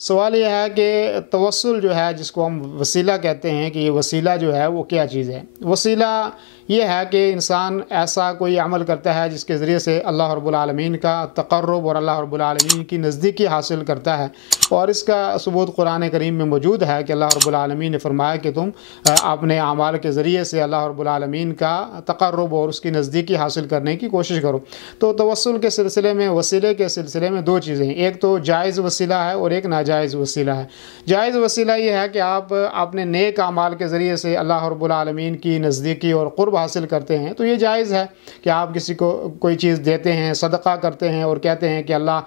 सवाल ये है कि तवस्सुल जो है जिसको हम वसीला कहते हैं कि ये वसीला जो है वो क्या चीज़ है। वसीला ये है कि इंसान ऐसा कोई अमल करता है जिसके ज़रिए से अल्लाह रब्बुल आलमीन का तक़र्रुब और अल्लाह रब्बुल आलमीन की नज़दीकी हासिल करता है। और इसका सबूत कुरान करीम में मौजूद है कि अल्लाह रब्बुल आलमीन ने फरमाया कि तुम अपने अमाल के ज़रिए से अल्लाह रब्बुल आलमीन का तक़र्रुब और उसकी नज़दीकी हासिल करने की कोशिश करो। तो तवस्सुल के सिलसिले में, वसीले के सिलसिले में दो चीज़ें हैं, एक तो जायज़ वसीला है और एक नाजायज़ वसीला है। जायज़ वसीला ये है कि आप अपने नेक अमाल के ज़रिए से अल्लाह रब्बुल आलमीन की नज़दीकी और क़ुर्ब हासिल करते हैं, तो ये जायज़ है कि आप किसी को कोई चीज़ देते हैं, सदका करते हैं और कहते हैं कि अल्लाह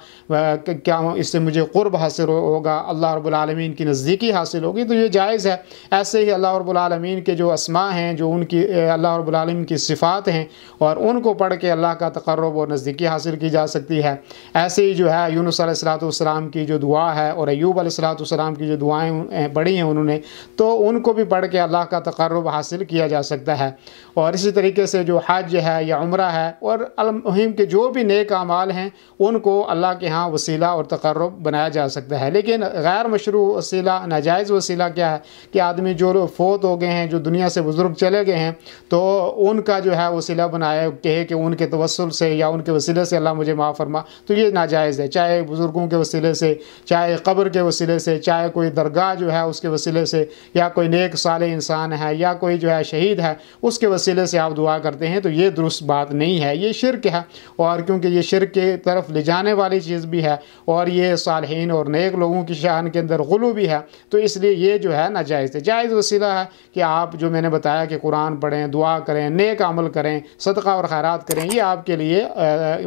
क्या इससे मुझे क़ुर्ब हासिल होगा, अल्लाह रब्बुल आलमीन की नज़दीकी हासिल होगी, तो ये जायज़ है। ऐसे ही अल्लाह रब्बुल आलमीन के जो अस्मा हैं, जो उनकी अल्लाह रब्बुल आलमीन की सिफ़ात हैं, और उनको पढ़ के अल्लाह का तक़र्रुब और नज़दीकी हासिल की जा सकती है। ऐसे ही जो है यूनुस अलैहिस्सलाम की जो दुआ है और अय्यूब अलैहिस्सलाम की जो दुआएँ पढ़ी हैं उन्होंने, तो उनको भी पढ़ के अल्लाह का तक़र्रुब हासिल किया जा सकता है। और इसी तरीके से जो हज है या उम्रा है और अलमुहिम के जो भी नेक अमाल हैं उनको अल्लाह के यहाँ वसीला और तक़र्रुब बनाया जा सकता है। लेकिन गैर मशरू वसीला, नाजायज़ वसीला क्या है कि आदमी जो फ़ौत हो गए हैं, जो दुनिया से बुज़ुर्ग चले गए हैं, तो उनका जो है वसीला बनाए, कहे कि उनके तवस्सुल से या उनके वसीले से अल्लाह मुझे माफ़ फरमा, तो ये नाजायज़ है। चाहे बुज़ुर्गों के वसीले से, चाहे कब्र के वसीले से, चाहे कोई दरगाह जो है उसके वसीले से, या कोई नेक साले इंसान है, या कोई जो है शहीद है उसके वसीले से आप दुआ करते हैं, तो ये दुरुस्त बात नहीं है, ये शिरक है। और क्योंकि ये शिरक के तरफ ले जाने वाली चीज़ भी है और ये सालिहीन और नेक लोगों की शान के अंदर गुलू भी है, तो इसलिए ये जो है नाजायज़ है। जायज़ वसीला है कि आप जो मैंने बताया कि कुरान पढ़ें, दुआ करें, नेक अमल करें, सदका और खैरात करें, ये आपके लिए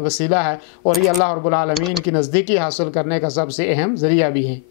वसीला है और ये अल्लाह रब्बुल आलमीन की नज़दीकी हासिल करने का सबसे अहम ज़रिया भी है।